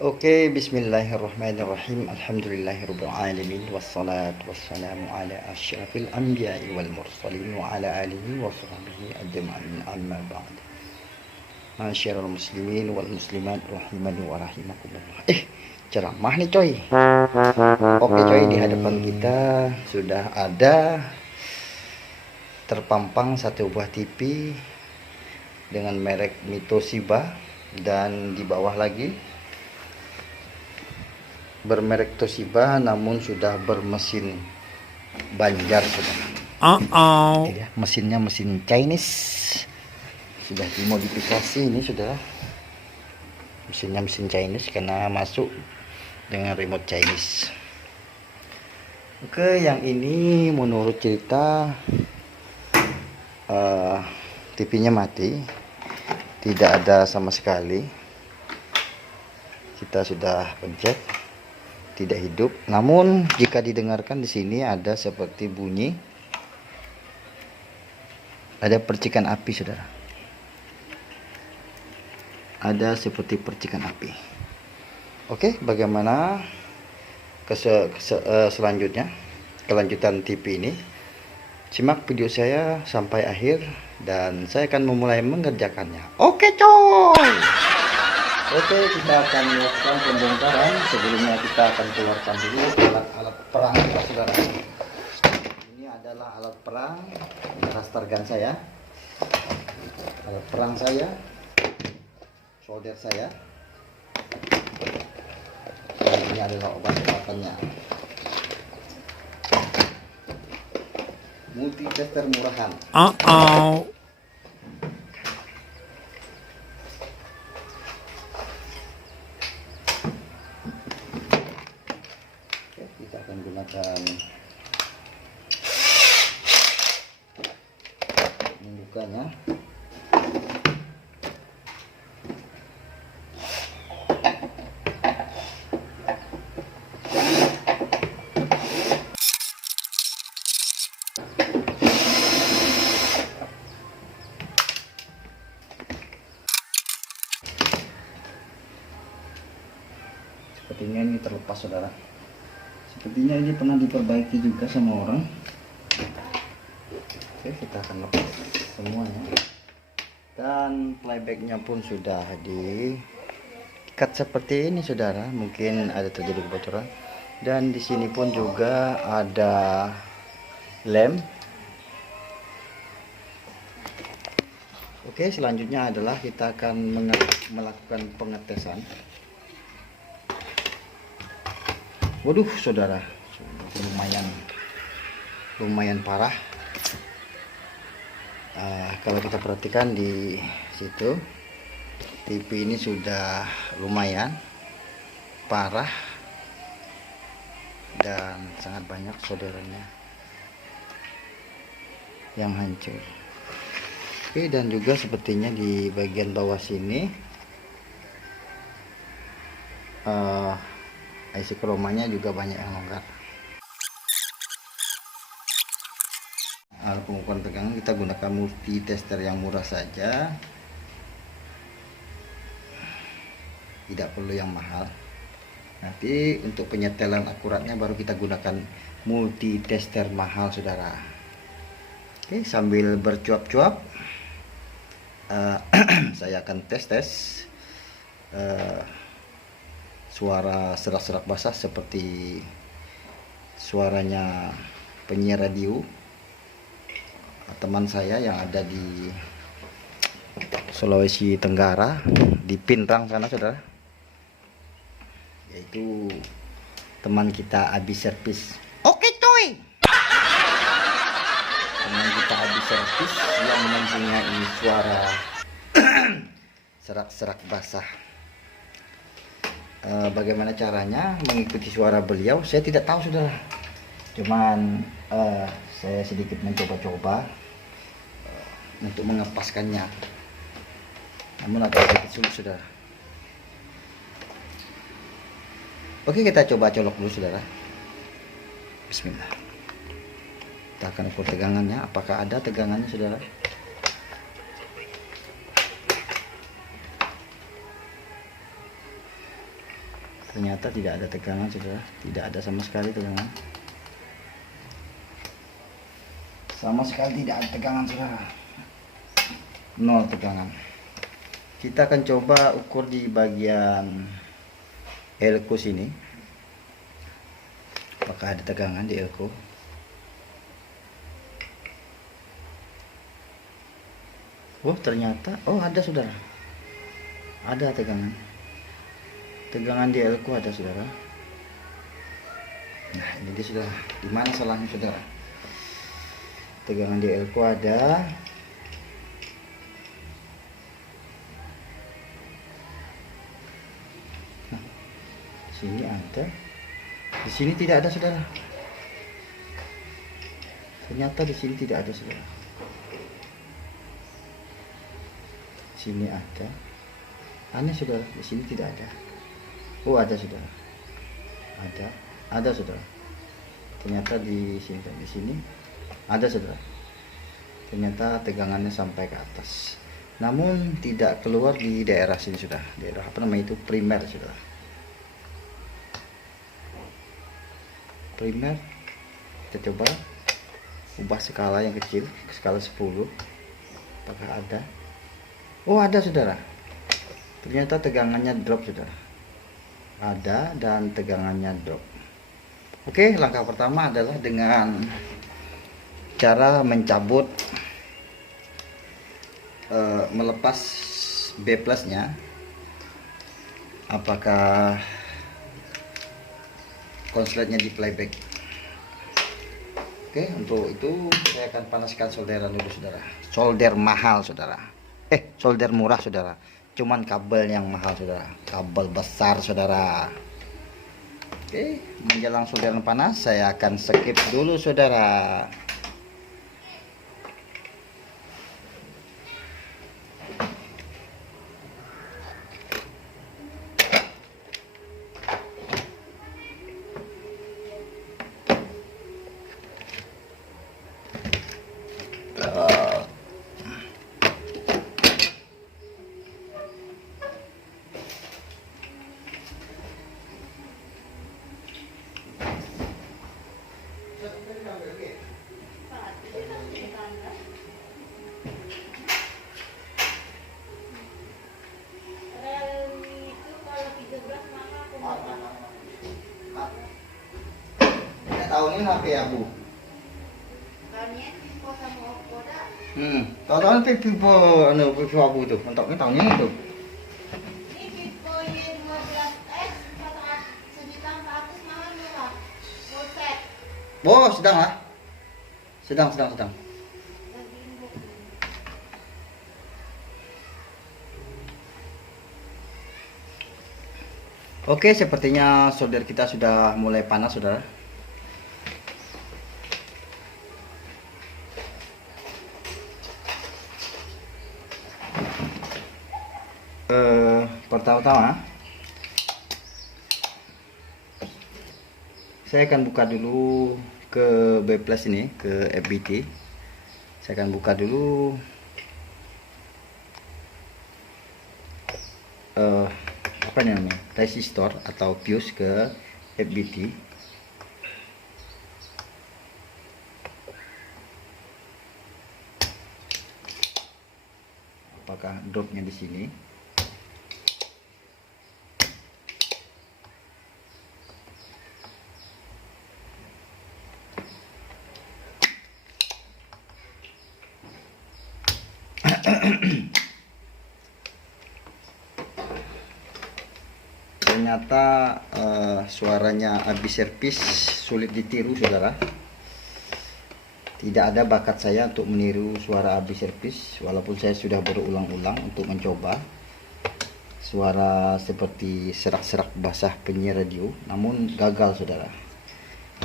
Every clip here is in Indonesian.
Oke, bismillahirrahmanirrahim. Alhamdulillahirrabbilalamin. Wassalatu wassalamu ala asyrafil anbiya'i wal mursalin wa ala alihi wa sahbihi ajma'in, amma ba'd. Masyarul muslimin wal muslimat rahimani wa rahimakumullah. Ceramah nih coy. Oke coy, di hadapan kita sudah ada terpampang satu buah TV dengan merek Toshiba, dan di bawah lagi bermerek Toshiba namun sudah bermesin Banjar sudah. Ya, mesinnya mesin Chinese, sudah dimodifikasi ini sudah. Mesinnya mesin Chinese karena masuk dengan remote Chinese. Oke, yang ini menurut cerita TV-nya mati, tidak ada sama sekali. Kita sudah pencet, tidak hidup. Namun jika didengarkan di sini ada seperti bunyi, ada percikan api, saudara. Ada seperti percikan api. Oke, bagaimana selanjutnya, kelanjutan TV ini? Simak video saya sampai akhir dan saya akan memulai mengerjakannya. Oke coy. Oke, kita akan melakukan pembongkaran. Sebelumnya kita akan keluarkan dulu alat-alat perang kita, saudara. Ini adalah alat perang, raster gun saya, alat perang saya, solder saya, dan ini adalah obat-obatannya. Multi tester murahan. Kita akan gunakan membukanya. Sepertinya ini terlepas, saudara. Sepertinya ini pernah diperbaiki juga sama orang. Oke, kita akan lepas semuanya. Dan playbacknya pun sudah diikat seperti ini, saudara. Mungkin ada terjadi kebocoran. Dan di sini pun juga ada lem. Oke, selanjutnya adalah kita akan melakukan pengetesan. Waduh, saudara, lumayan parah. Kalau kita perhatikan di situ, TV ini sudah lumayan parah dan sangat banyak solderannya yang hancur. Oke, dan juga sepertinya di bagian bawah sini IC kromanya juga banyak yang longgar. Alat pengukuran tegangan kita gunakan multi tester yang murah saja, tidak perlu yang mahal. Nanti untuk penyetelan akuratnya baru kita gunakan multi tester mahal, saudara. Oke, sambil bercuap-cuap saya akan tes suara serak-serak basah seperti suaranya penyiar radio teman saya yang ada di Sulawesi Tenggara, di Pinrang sana, saudara, yaitu teman kita Abi Servis. Oke coy, teman kita Abi Servis yang mempunyai suara serak-serak basah. Bagaimana caranya mengikuti suara beliau saya tidak tahu, saudara. Cuman saya sedikit mencoba-coba untuk mengepaskannya, namun agak sedikit sulit, saudara. Oke, kita coba colok dulu, saudara. Bismillah. Kita akan ukur tegangannya, apakah ada tegangannya, saudara. Ternyata tidak ada tegangan saudara, tidak ada sama sekali tegangan, sama sekali tidak ada tegangan saudara, nol tegangan. Kita akan coba ukur di bagian elko sini, apakah ada tegangan di elko. Oh ternyata, oh ada saudara, ada tegangan di elko ada saudara. Nah ini dia saudara, di mana salahnya saudara? Tegangan di elko ada. Nah, sini ada, di sini tidak ada saudara. Ternyata di sini tidak ada saudara. Sini ada, aneh saudara, di sini tidak ada. Oh ada saudara, ada saudara. Ternyata di sini ada saudara. Ternyata tegangannya sampai ke atas, namun tidak keluar di daerah sini sudah, daerah apa namanya itu, primer saudara. Primer, kita coba ubah skala yang kecil ke skala 10, apakah ada? Oh ada saudara, ternyata tegangannya drop saudara, ada dan tegangannya drop. Oke, langkah pertama adalah dengan cara mencabut, melepas B plusnya. Apakah konsletnya di playback? Oke, untuk itu saya akan panaskan solderan dulu saudara. Solder mahal saudara, solder murah saudara, cuman kabel yang mahal saudara, kabel besar saudara. Oke, menjelang solderan panas saya akan skip dulu saudara. Tahun ini HP ya Bu? Tahun ini Vivo Vivo Abu tuh, mentoknya tahun ini tuh. Ini Vivo Y15S 1.400 malah murah. Full set. Oh, sedang lah. Sedang. Oke, sepertinya solder kita sudah mulai panas, saudara. Pertama-tama saya akan buka dulu ke B plus ini, ke FBT. Saya akan buka dulu apa namanya, resistor atau fuse ke FBT. Apakah dropnya di sini? Ternyata suaranya habis servis sulit ditiru, saudara. Tidak ada bakat saya untuk meniru suara habis servis, walaupun saya sudah berulang-ulang untuk mencoba suara seperti serak-serak basah penyiar radio, namun gagal, saudara.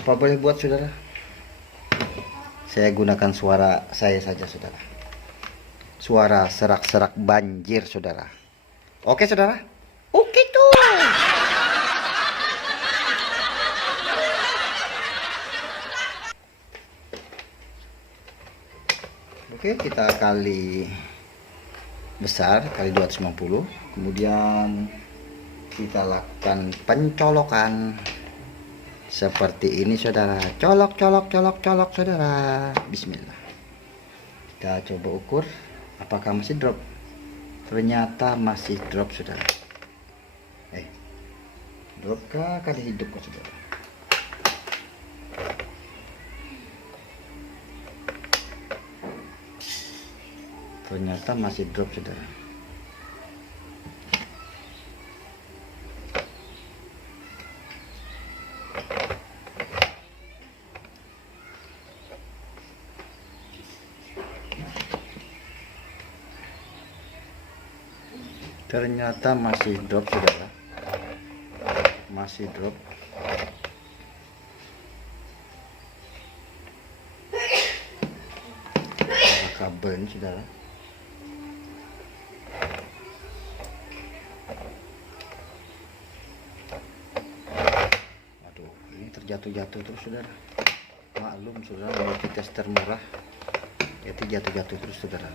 Apa boleh buat, saudara? Saya gunakan suara saya saja, saudara. Suara serak-serak banjir, saudara. Oke, saudara? Oke tuh. Oke, kita kali besar, kali 250. Kemudian kita lakukan pencolokan seperti ini saudara. Colok colok colok colok saudara. Bismillah. Kita coba ukur apakah masih drop. Ternyata masih drop saudara. Drop kali hidup kok saudara. Ternyata masih drop saudara. Ternyata masih drop saudara. Masih drop. Kabel saudara. Waduh, ini terjatuh-jatuh terus saudara. Maklum saudara, multitester murah itu jatuh-jatuh terus saudara.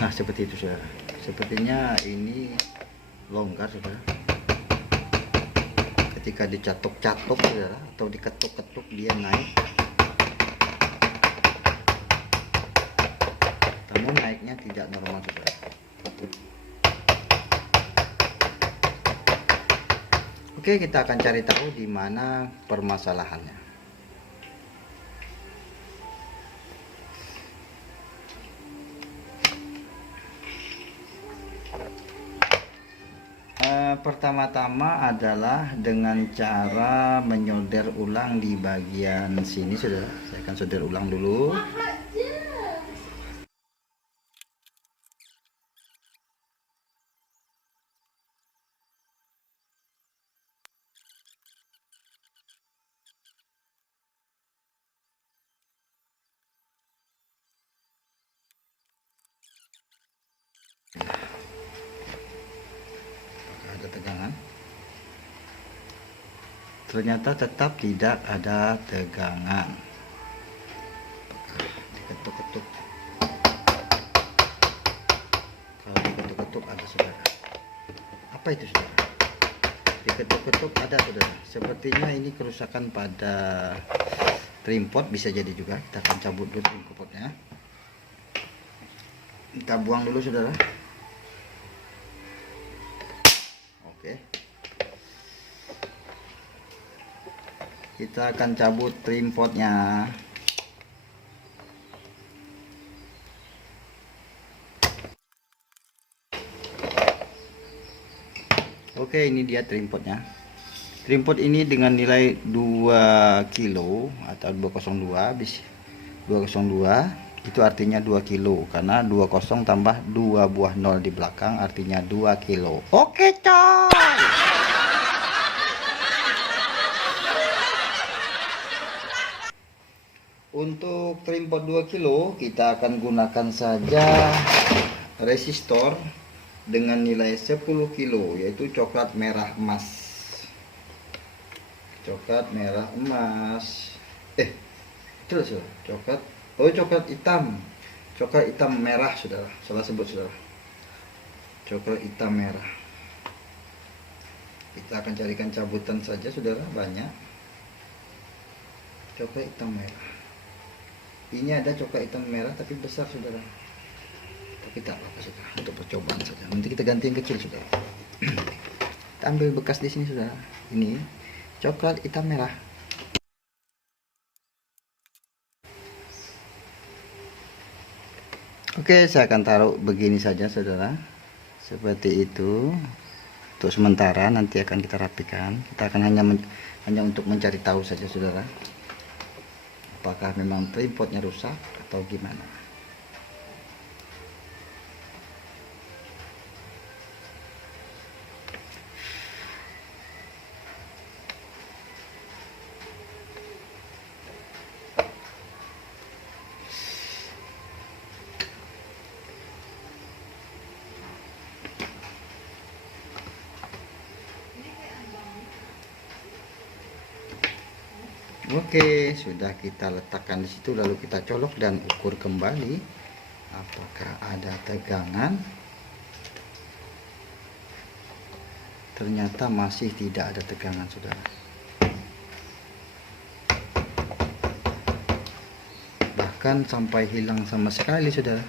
Nah seperti itu saudara. Sepertinya ini longgar saudara. Ketika dicatuk-catuk saudara atau diketuk-ketuk dia naik. Namun naiknya tidak normal saudara. Oke, kita akan cari tahu di mana permasalahannya. Pertama-tama adalah dengan cara menyolder ulang di bagian sini saudara. Saya akan solder ulang dulu. Ada tegangan. Ternyata tetap tidak ada tegangan. Diketuk-ketuk. Kalau diketuk-ketuk ada saudara. Apa itu saudara? Diketuk-ketuk ada saudara. Sepertinya ini kerusakan pada trim pot, bisa jadi juga. Kita akan cabut dulu trim potnya. Kita buang dulu saudara. Oke. Kita akan cabut trim potnya. Oke, ini dia trim potnya. Trim pot ini dengan nilai 2 kilo atau 202 bis 202 itu artinya 2 kilo karena 20 tambah 2 buah 0 di belakang artinya 2 kilo. Oke coy. Untuk trim pot 2 kilo kita akan gunakan saja resistor dengan nilai 10 kilo yaitu coklat merah emas. Coklat merah emas. Itu loh, coklat. Oh, coklat hitam. Coklat hitam merah saudara. Salah sebut saudara. Coklat hitam merah. Kita akan carikan cabutan saja saudara, banyak. Coklat hitam merah. Ini ada coklat hitam merah tapi besar saudara. Tapi tak apa saudara, untuk percobaan saja. Nanti kita ganti yang kecil saudara. Kita ambil bekas di sini saudara. Ini coklat hitam merah. Oke, saya akan taruh begini saja saudara. Seperti itu. Untuk sementara nanti akan kita rapikan. Kita akan hanya untuk mencari tahu saja saudara. Apakah memang trim potnya rusak atau gimana? Oke, sudah kita letakkan di situ, lalu kita colok dan ukur kembali apakah ada tegangan. Ternyata masih tidak ada tegangan, saudara. Bahkan sampai hilang sama sekali, saudara.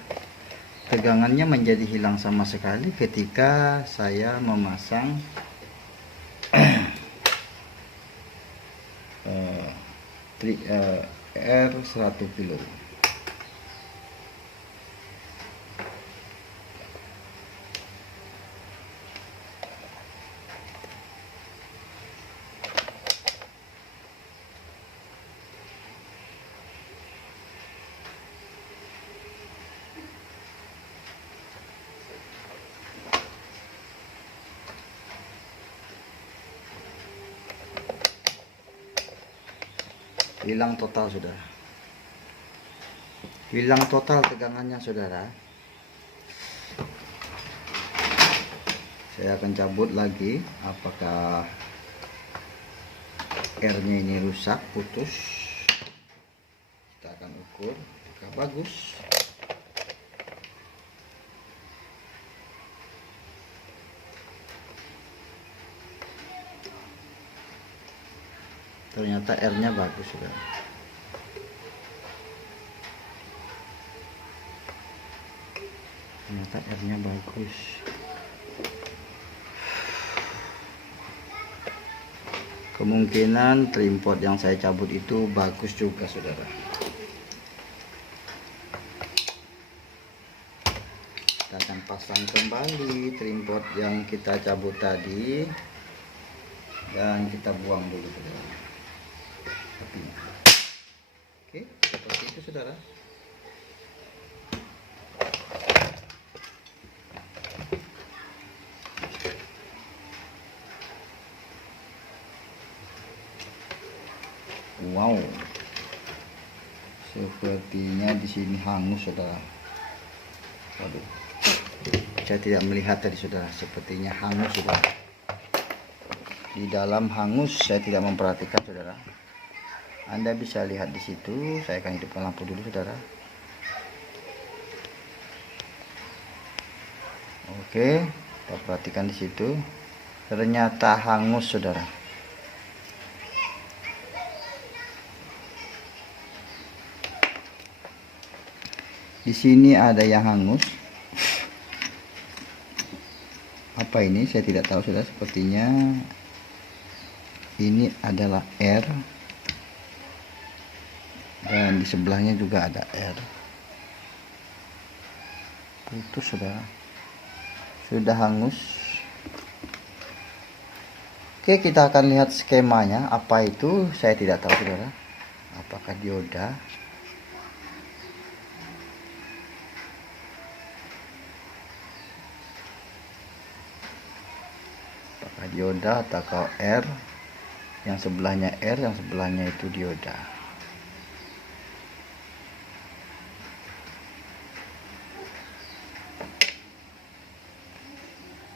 Tegangannya menjadi hilang sama sekali ketika saya memasang R1 kilo. Hilang total, saudara. Hilang total tegangannya, saudara. Saya akan cabut lagi apakah R-nya ini rusak, putus. Kita akan ukur apakah bagus. Ternyata R-nya bagus, saudara. Ternyata R-nya bagus. Kemungkinan trim pot yang saya cabut itu bagus juga, saudara. Kita akan pasang kembali trim pot yang kita cabut tadi dan kita buang dulu, saudara. Oke, seperti itu, saudara. Wow, sepertinya di sini hangus, saudara. Waduh, saya tidak melihat tadi, saudara. Sepertinya hangus, saudara. Di dalam hangus, saya tidak memperhatikan, saudara. Anda bisa lihat di situ. Saya akan hidupkan lampu dulu, saudara. Oke, kita perhatikan di situ. Ternyata hangus, saudara. Di sini ada yang hangus. Apa ini? Saya tidak tahu, saudara. Sepertinya ini adalah R. Dan di sebelahnya juga ada R. Putus, saudara. Sudah hangus. Oke, kita akan lihat skemanya. Apa itu? Saya tidak tahu, saudara. Apakah dioda? Apakah dioda atau R? Yang sebelahnya R, yang sebelahnya itu dioda.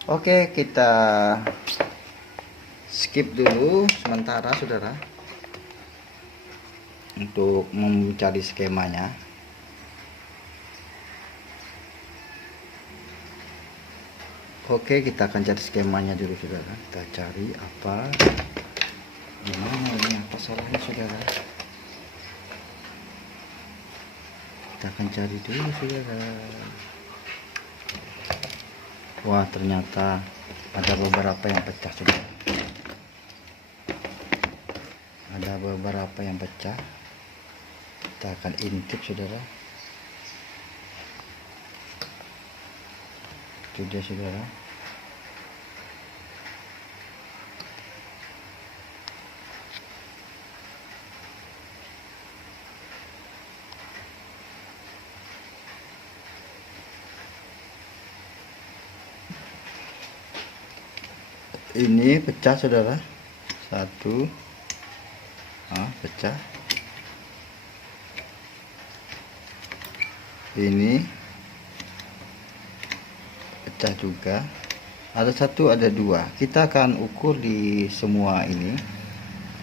Oke, kita skip dulu sementara, saudara, untuk mencari skemanya. Oke, kita akan cari skemanya dulu, saudara. Kita cari apa, gimana ini, apa salahnya, saudara. Kita akan cari dulu, saudara. Wah, ternyata ada beberapa yang pecah, saudara. Ada beberapa yang pecah. Kita akan intip, saudara. Itu dia, saudara. Ini pecah, saudara. Satu, pecah. Ini pecah juga. Ada satu, ada dua. Kita akan ukur di semua ini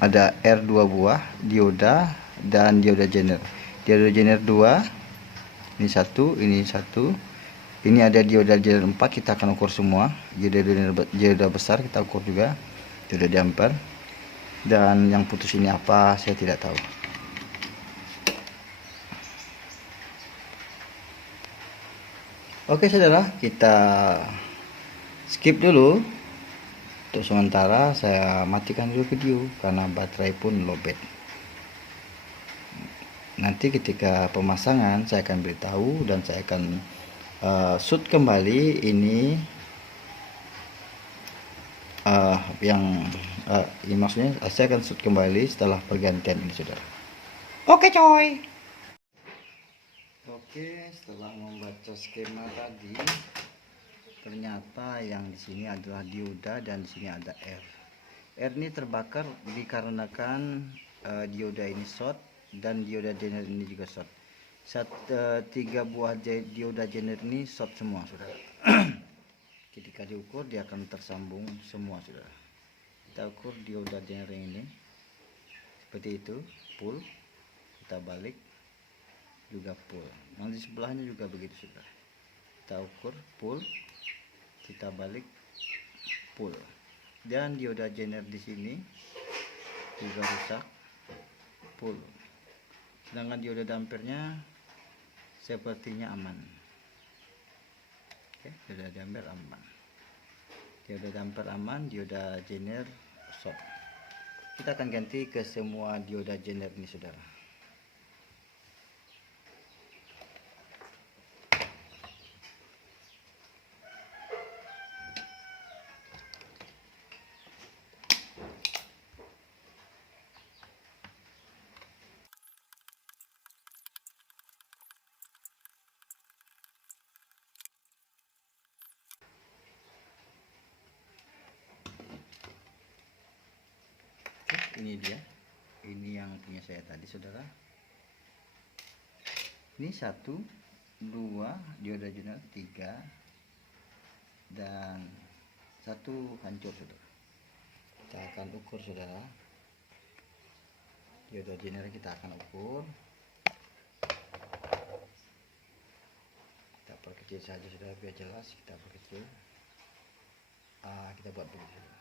ada R 2 buah dioda dan dioda jener. Dioda jener 2, ini satu, ini satu. Ini ada dioda jener 4, kita akan ukur semua. Dioda besar kita ukur juga. Dioda damper. Dan yang putus ini apa saya tidak tahu. Oke saudara, kita skip dulu. Untuk sementara saya matikan dulu video karena baterai pun lowbat. Nanti ketika pemasangan saya akan beritahu dan saya akan shoot kembali ini ini maksudnya saya akan shoot kembali setelah pergantian ini saudara. Oke coy. Oke, setelah membaca skema tadi, ternyata yang di sini adalah dioda dan di sini ada R. R ini terbakar dikarenakan dioda ini short dan dioda jener ini juga short. Tiga buah dioda jener ini short semua, saudara. Ketika diukur dia akan tersambung semua, saudara. Kita ukur dioda jener yang ini seperti itu, pull, kita balik juga pull. Yang di sebelahnya juga begitu, saudara. Kita ukur pull, kita balik pull. Dan dioda jener di sini juga rusak, pull. Sedangkan dioda dampernya sepertinya aman. Oke, dioda damper aman. Dioda damper aman, dioda jener short. Kita akan ganti ke semua dioda jener ini, saudara. Ini dia, ini yang punya saya tadi, saudara. Ini 1, 2 dioda jener, 3 dan 1 hancur, saudara. Kita akan ukur, saudara. Dioda jener kita akan ukur. Kita perkecil saja, saudara, biar jelas. Kita perkecil. Kita buat begitu, saudara.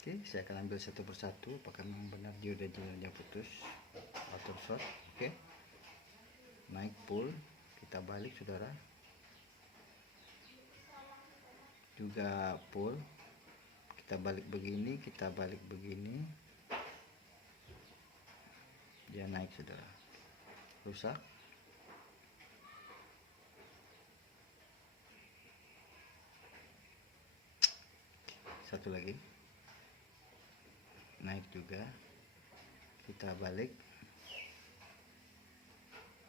Oke, saya akan ambil satu persatu apakah memang benar dioda jenernya putus atau short. Oke, naik pull, kita balik, saudara. Juga pull, kita balik begini, kita balik begini, dia naik, saudara. Rusak. Satu lagi, naik juga, kita balik.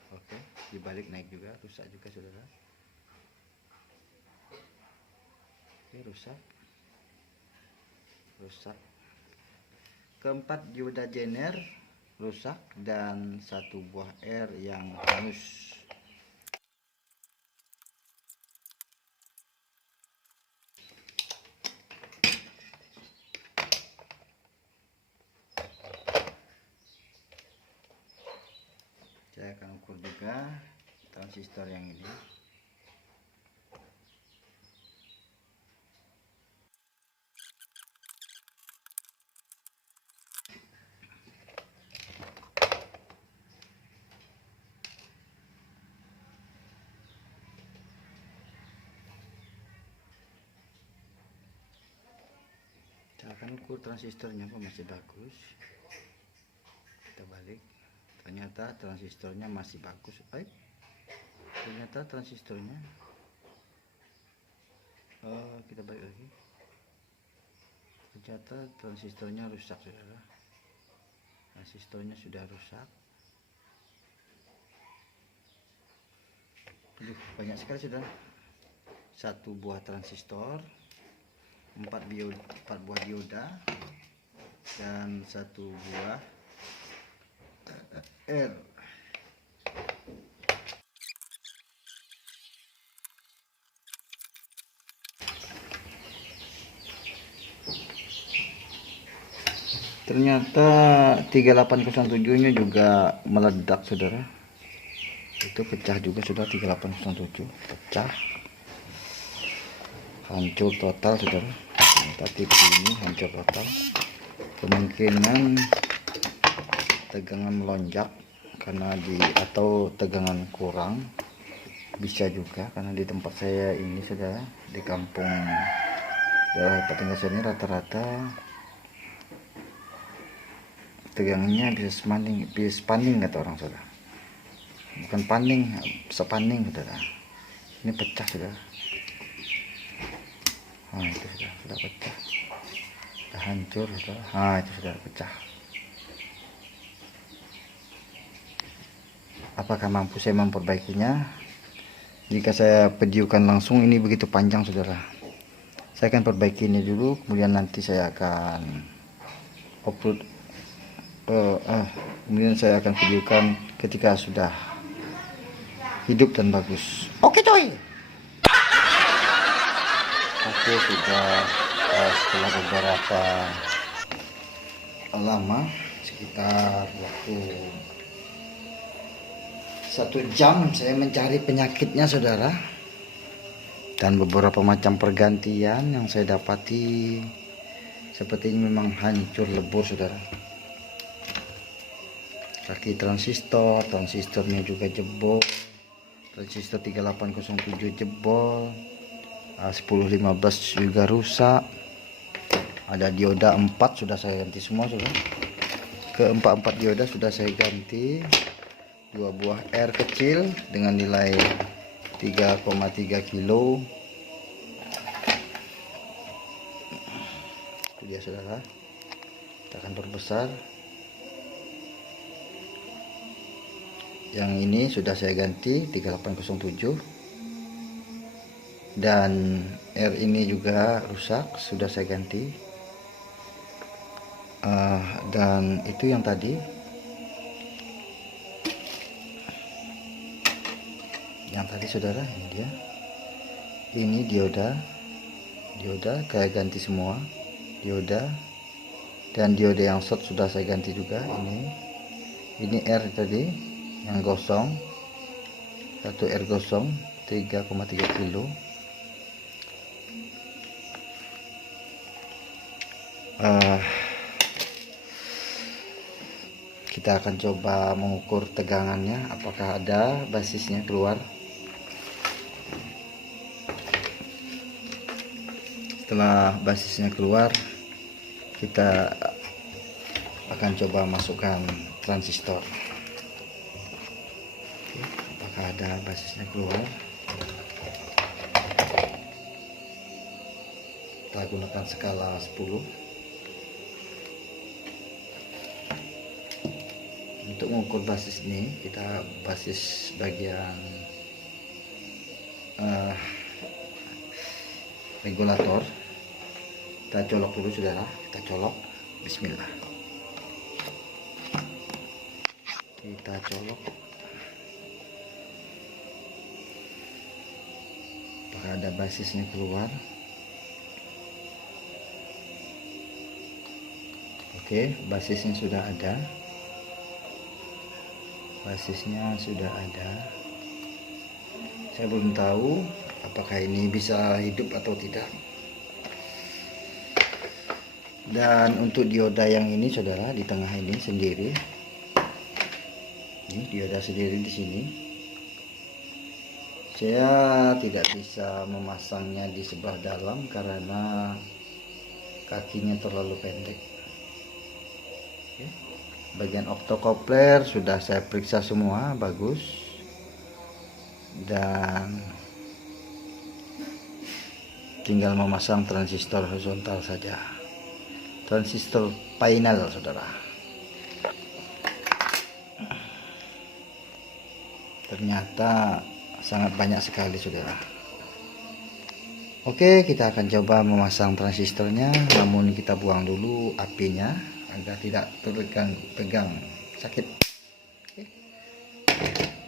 Oke, dibalik naik juga, rusak juga, saudara. Oke, rusak. Keempat dioda jener rusak dan satu buah R yang hangus. Saya akan ukur juga transistor yang ini. Saya akan ukur transistornya apa masih bagus. Kita balik. Ternyata transistornya masih bagus. Baik. Ternyata transistornya kita balik lagi. Ternyata transistornya rusak, saudara. Transistornya sudah rusak. Banyak sekali, saudara. Satu buah transistor, 4 buah dioda dan satu buah R. Ternyata 3807 nya juga meledak saudara. Itu pecah juga sudah, 3807 pecah, hancur total saudara. Ternyata TV ini hancur total. Kemungkinan tegangan melonjak karena atau tegangan kurang, bisa juga karena di tempat saya ini saudara, di kampung daerah tempat tinggal saya ini rata-rata tegangannya bisa spaning kata orang saudara, bukan paning, sepaning saudara. Ini pecah saudara. Nah itu sudah pecah, sudah hancur saudara. Nah itu sudah pecah. Apakah mampu saya memperbaikinya? Jika saya videokan langsung ini begitu panjang saudara. Saya akan perbaiki ini dulu, kemudian nanti saya akan upload. Kemudian saya akan videokan ketika sudah hidup dan bagus. Oke coy. Oke, sudah setelah beberapa lama, sekitar waktu 1 jam saya mencari penyakitnya saudara, dan beberapa macam pergantian yang saya dapati seperti ini memang hancur lebur saudara. Kaki transistornya juga jebol, transistor 3807 jebol, 1015 juga rusak, ada dioda 4 sudah saya ganti semua saudara. Keempat dioda sudah saya ganti, 2 buah R kecil dengan nilai 3,3 kilo. Itu dia saudara, kita akan perbesar. Yang ini sudah saya ganti 3807, dan R ini juga rusak, sudah saya ganti. Dan itu yang tadi, saudara, ini dia, ini dioda saya ganti semua dioda, dan dioda yang short sudah saya ganti juga. Ini R tadi yang gosong, 1 R gosong 3,3 kilo. Kita akan coba mengukur tegangannya, apakah ada basisnya keluar. Setelah basisnya keluar, kita akan coba masukkan transistor. Apakah ada basisnya keluar. Kita gunakan skala 10 untuk mengukur basis ini. Kita basis bagian regulator, kita colok dulu saudara, kita colok. Bismillah, kita colok. Apakah ada basisnya keluar. Oke, basisnya sudah ada, saya belum tahu apakah ini bisa hidup atau tidak. Dan untuk dioda yang ini saudara, di tengah ini sendiri, ini dioda sendiri di sini, saya tidak bisa memasangnya di sebelah dalam karena kakinya terlalu pendek. Oke. Bagian optokopler sudah saya periksa semua bagus, dan tinggal memasang transistor horizontal saja, transistor final saudara. Ternyata sangat banyak sekali saudara. Oke, kita akan coba memasang transistornya, namun kita buang dulu apinya agar tidak pegang sakit. Oke.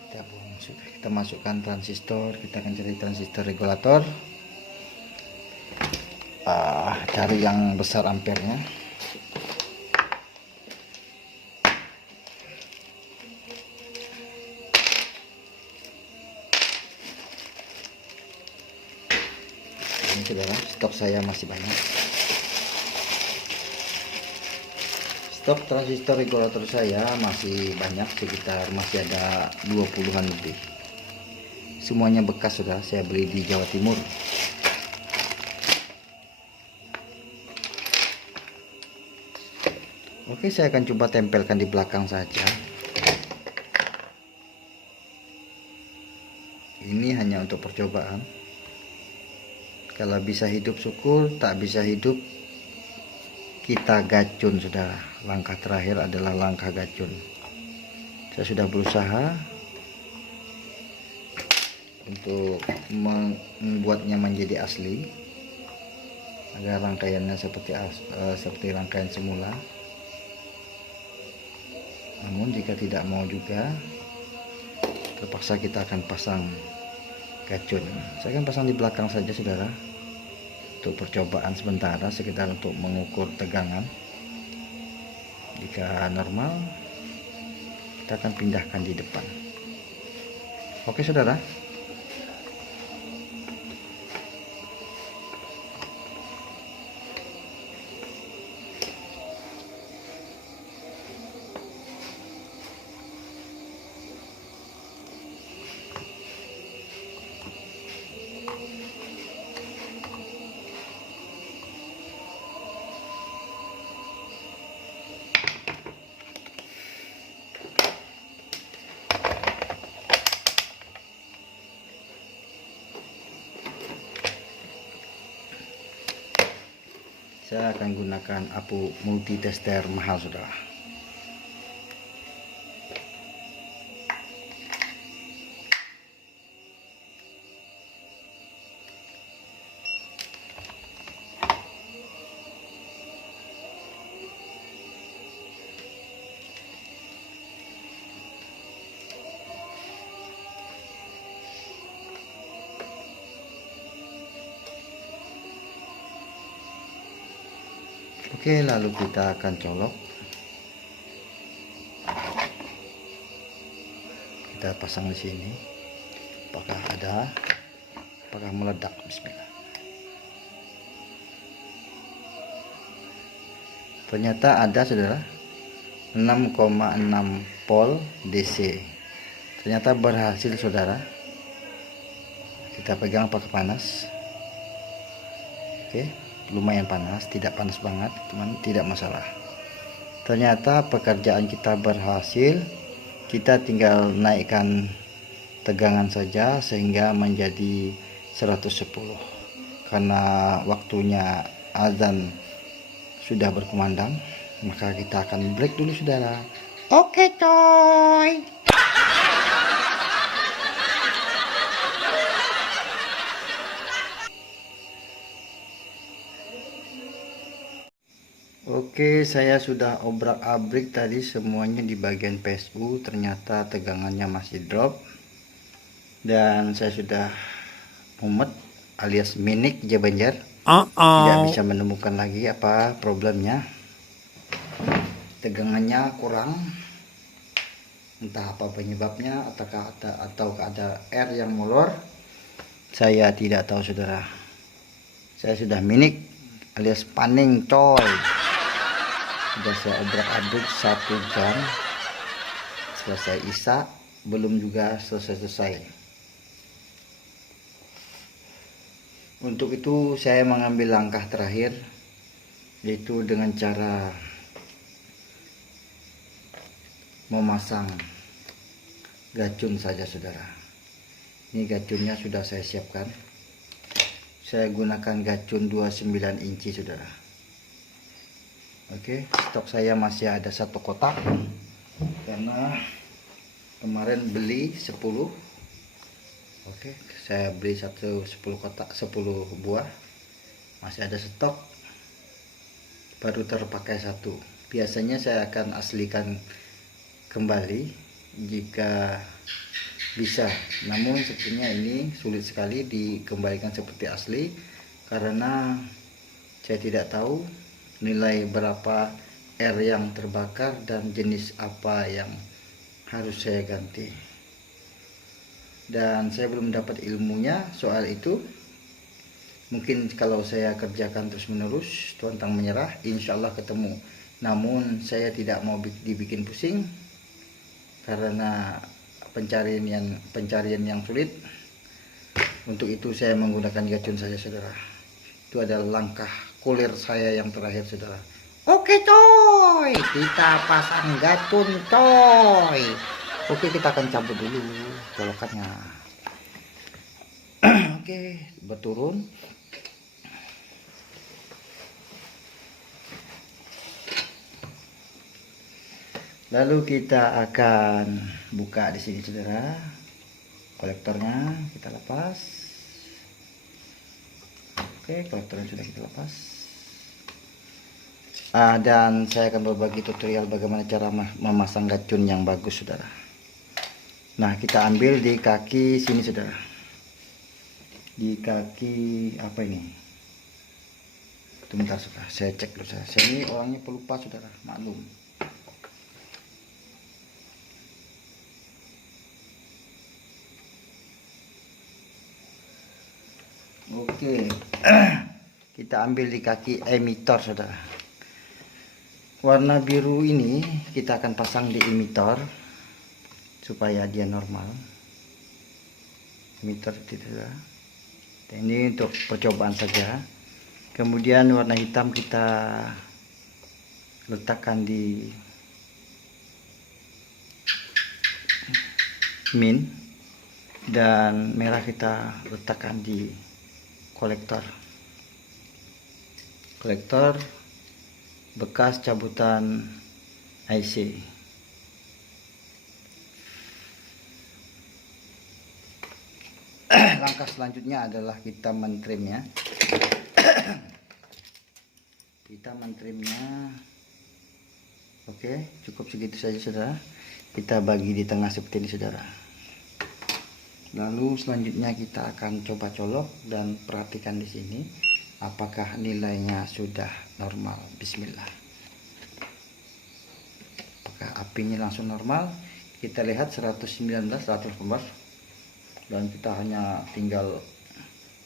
Kita buang, sudah kita masukkan transistor. Kita akan cari transistor regulator, cari yang besar ampernya. Ini saudara, stok saya masih banyak. Stok transistor regulator saya masih banyak, sekitar masih ada 20-an lebih. Semuanya bekas saudara, saya beli di Jawa Timur. Oke, saya akan coba tempelkan di belakang saja. Ini hanya untuk percobaan. Kalau bisa hidup syukur, tak bisa hidup kita gacun saudara. Langkah terakhir adalah langkah gacun. Saya sudah berusaha untuk membuatnya menjadi asli agar rangkaiannya seperti rangkaian semula. Namun jika tidak mau juga, terpaksa kita akan pasang gacun. Saya akan pasang di belakang saja saudara, untuk percobaan sementara, sekitar untuk mengukur tegangan. Jika normal, kita akan pindahkan di depan. Oke saudara. Saya akan gunakan APU multitester mahal saudara. Oke, lalu kita akan colok. Kita pasang di sini. Apakah meledak? Bismillah. Ternyata ada saudara, 6,6 volt DC. Ternyata berhasil saudara. Kita pegang pakai panas. Oke, lumayan panas, tidak panas banget, teman, tidak masalah. Ternyata pekerjaan kita berhasil. Kita tinggal naikkan tegangan saja sehingga menjadi 110. Karena waktunya azan sudah berkumandang, maka kita akan break dulu saudara. Oke coy. Oke, saya sudah obrak-abrik tadi semuanya di bagian PSU. Ternyata tegangannya masih drop. Dan saya sudah mumet alias minik Jabanjar. Tidak bisa menemukan lagi apa problemnya. Tegangannya kurang. Entah apa penyebabnya, atau ada air yang molor. Saya tidak tahu saudara. Saya sudah minik alias paning coy. Sudah saya obrak-abrik 1 jam. Selesai isya, belum juga selesai. Untuk itu saya mengambil langkah terakhir, yaitu dengan cara memasang gacun saja saudara. Ini gacunnya sudah saya siapkan. Saya gunakan gacun 29 inci saudara. Oke, stok saya masih ada 1 kotak karena kemarin beli 10. Oke, saya beli 10 kotak, 10 buah. Masih ada stok, baru terpakai 1. Biasanya saya akan aslikan kembali jika bisa, namun sepertinya ini sulit sekali dikembalikan seperti asli karena saya tidak tahu nilai berapa air yang terbakar dan jenis apa yang harus saya ganti, dan saya belum dapat ilmunya soal itu. Mungkin kalau saya kerjakan terus menerus, tuantang menyerah, insya Allah ketemu. Namun saya tidak mau dibikin pusing karena pencarian yang sulit. Untuk itu saya menggunakan gacun saja, saudara. Itu adalah langkah kulir saya yang terakhir, saudara. Oke coy, kita pasang gacun coy. Oke, kita akan cabut dulu colokannya. Oke, berturun. Lalu kita akan buka di sini, saudara. Kolektornya kita lepas. Oke, kolektornya sudah kita lepas. Dan saya akan berbagi tutorial bagaimana cara memasang gacun yang bagus, saudara. Nah, kita ambil di kaki sini, saudara. Di kaki apa ini? Sebentar, saudara. Saya cek dulu, saudara. Saya ini orangnya pelupa, saudara. Maklum. Oke. Kita ambil di kaki emitor, saudara. Warna biru ini kita akan pasang di emitor supaya dia normal. Emitor itu, saudara. Ini untuk percobaan saja. Kemudian warna hitam kita letakkan di min, dan merah kita letakkan di kolektor bekas cabutan IC. Langkah selanjutnya adalah kita mentrimnya. Oke, cukup segitu saja, saudara. Kita bagi di tengah seperti ini, saudara. Lalu selanjutnya kita akan coba colok dan perhatikan di sini apakah nilainya sudah normal. Bismillah. Apakah apinya langsung normal? Kita lihat 119, 118. Dan kita hanya tinggal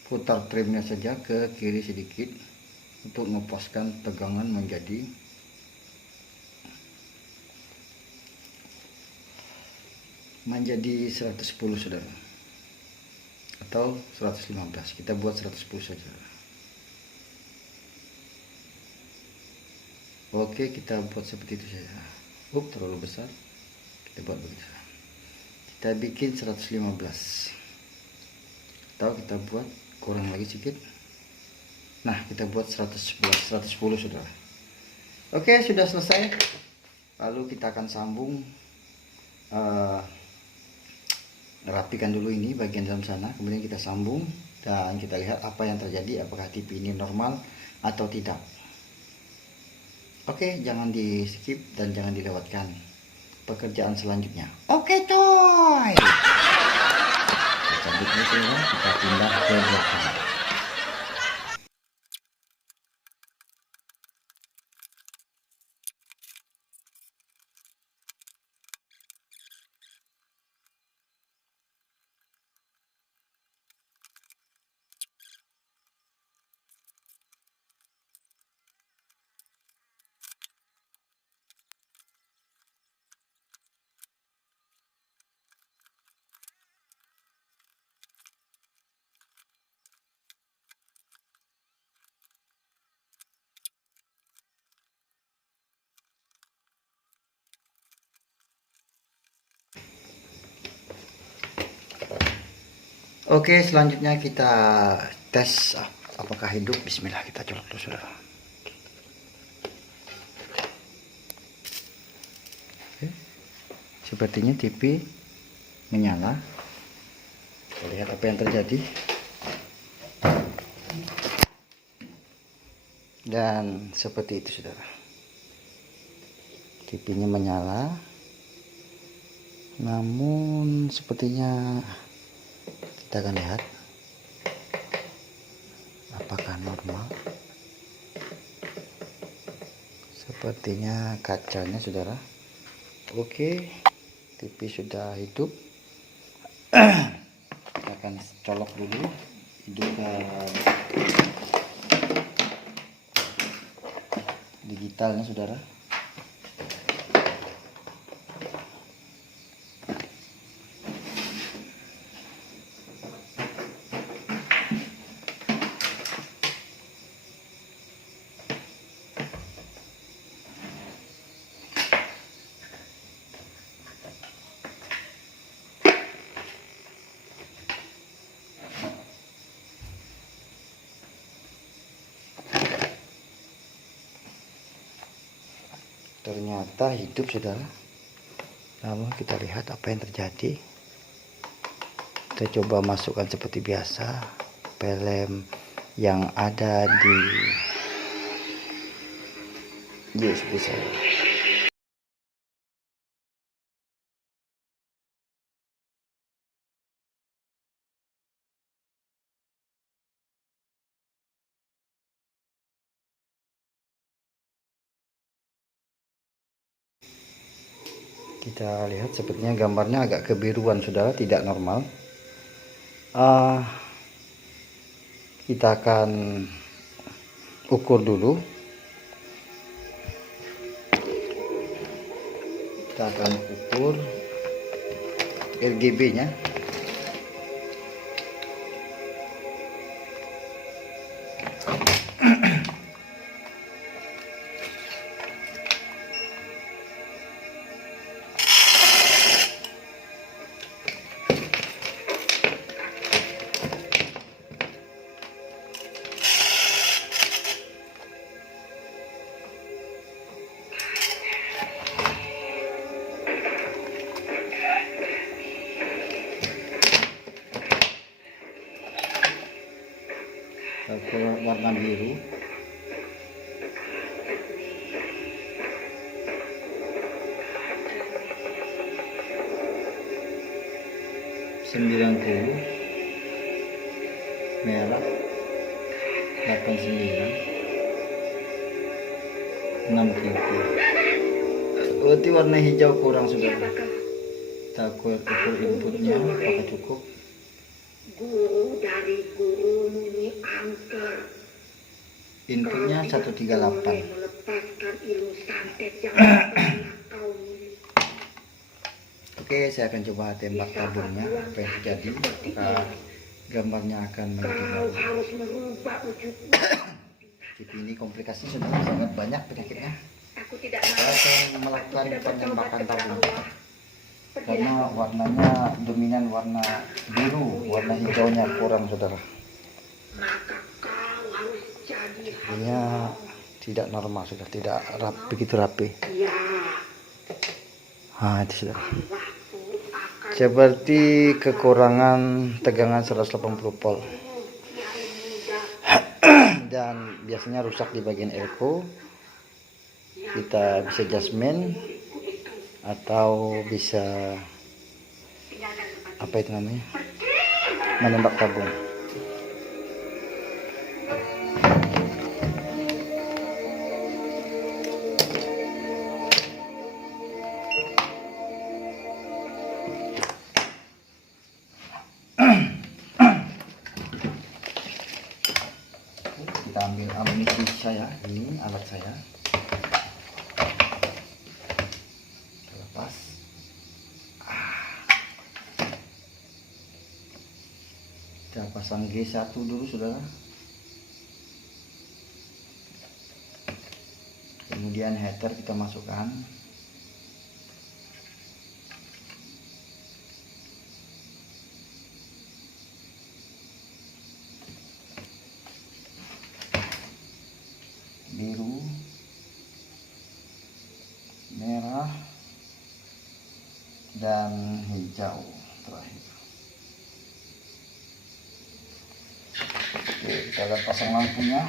putar trimnya saja ke kiri sedikit untuk ngepaskan tegangan menjadi 110, saudara, atau 115. Kita buat 110 saja. Oke, kita buat seperti itu saja. Terlalu besar. Kita buat begitu. Kita bikin 115, atau kita buat kurang lagi sedikit. Nah, kita buat 110, saudara. Oke, sudah selesai. Lalu kita akan sambung, rapikan dulu ini bagian dalam sana, kemudian kita sambung dan kita lihat apa yang terjadi, apakah TV ini normal atau tidak. Oke, jangan di skip dan jangan dilewatkan pekerjaan selanjutnya. Oke coy, kita pindah ke belakang. Oke, selanjutnya kita tes apakah hidup. Bismillah, kita colok dulu, saudara. Oke. Sepertinya TV menyala. Kita lihat apa yang terjadi. Dan seperti itu, saudara. TV-nya menyala. Namun sepertinya kita akan lihat apakah normal. Sepertinya kacanya, saudara. Oke, TV sudah hidup. Kita akan colok dulu hidupkan digitalnya saudara. Ternyata hidup saudara. Lalu kita lihat apa yang terjadi. Kita coba masukkan seperti biasa pelem yang ada di USB saya. Kita lihat sepertinya gambarnya agak kebiruan saudara, tidak normal. Kita akan ukur dulu. Kita akan ukur RGB nya. Ukur warna biru. Merah 89 6 titik. Berarti warna hijau kurang sudah. Kita ukur inputnya apakah cukup. Guru dari guru Nuni Angker. Inputnya 138. Melepaskan ilmu santet yang pernah kau miliki. Oke, saya akan coba tembak tabungnya. Apa yang terjadi? Apakah gambarnya akan Kau menjadi harus merubah wujudmu. TV ini komplikasinya sudah sangat banyak penyakitnya. Aku tidak Saya mau. akan melakukan penembakan tabung karena Pergilah. warnanya dominan warna biru, warna hijaunya kurang saudara. Maka kau harus jadi Ini tidak normal, sudah tidak begitu rapi. Ya, Itu sudah waktu akan seperti kekurangan tegangan 180 volt. yang mudah. Dan biasanya rusak di bagian elko. Kita bisa jasmin atau bisa apa itu namanya, menembak tabung. Kita ambil amunisi saya, ini alat saya. Kita lepas. Kita pasang G1 dulu saudara. Kemudian heater kita masukkan. Biru, merah, dan hijau terakhir. Oke, kita akan pasang lampunya.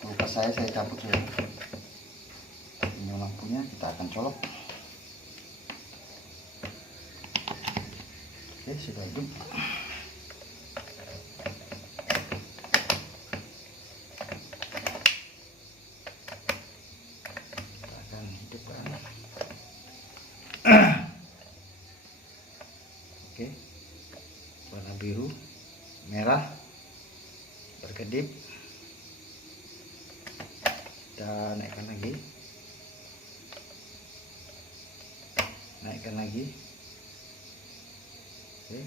Kulkas saya cabut saja. Ini lampunya kita akan colok. Oke, sudah hidup. Kita akan kedip dan naikkan lagi, oke.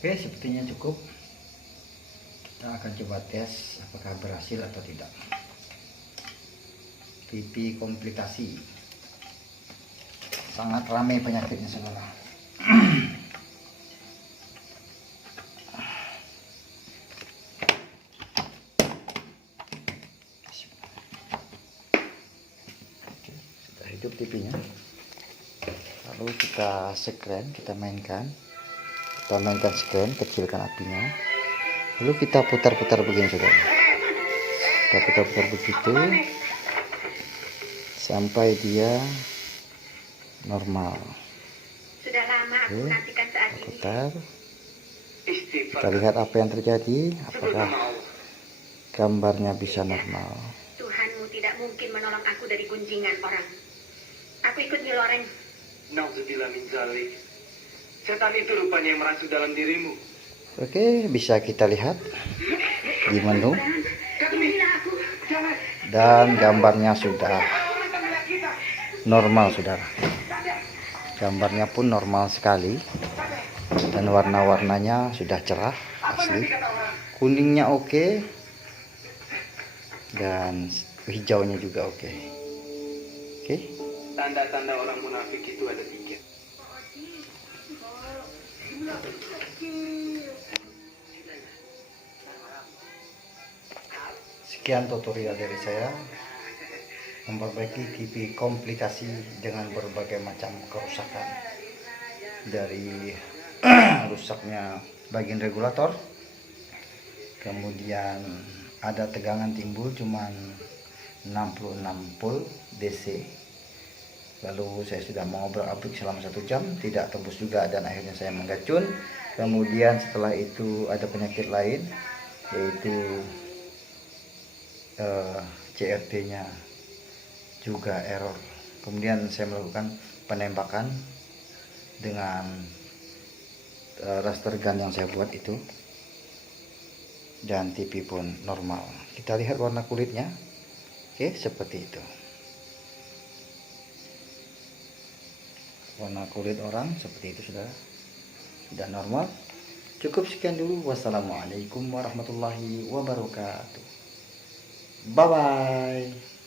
Oke, sepertinya cukup. Kita akan coba tes apakah berhasil atau tidak. TV komplikasi. Sangat ramai penyakitnya, saudara. Oke, sudah hidup TV-nya. Lalu kita screen, kita mainkan screen, kecilkan apinya, lalu kita putar-putar begini, saudara. Kita putar-putar begitu sampai dia normal. Sudah lama aku nantikan saat ini. Putar, kita lihat apa yang terjadi, apakah gambarnya bisa normal. Tuhanmu tidak mungkin menolong aku dari gunjingan orang. Aku ikut Nyiloreng. Nauzubillah min zalik. Setan itu rupanya yang merasuk dalam dirimu. Oke, bisa kita lihat di menu dan gambarnya sudah normal, saudara. Gambarnya pun normal sekali dan warna-warnanya sudah cerah asli. Kuningnya oke dan hijaunya juga oke. Oke. Tanda-tanda orang munafik itu ada 3. Sekian tutorial dari saya memperbaiki TV komplikasi dengan berbagai macam kerusakan, dari rusaknya bagian regulator, kemudian ada tegangan timbul cuman 66 volt DC. Lalu saya sudah mengobrak-abrik selama 1 jam, tidak tembus juga, dan akhirnya saya menggacun. Kemudian setelah itu ada penyakit lain, yaitu CRT-nya juga error. Kemudian saya melakukan penembakan dengan raster gun yang saya buat itu, dan TV pun normal. Kita lihat warna kulitnya. Oke, seperti itu. Warna kulit orang seperti itu, sudah normal. Cukup sekian dulu. Wassalamualaikum warahmatullahi wabarakatuh. Bye bye.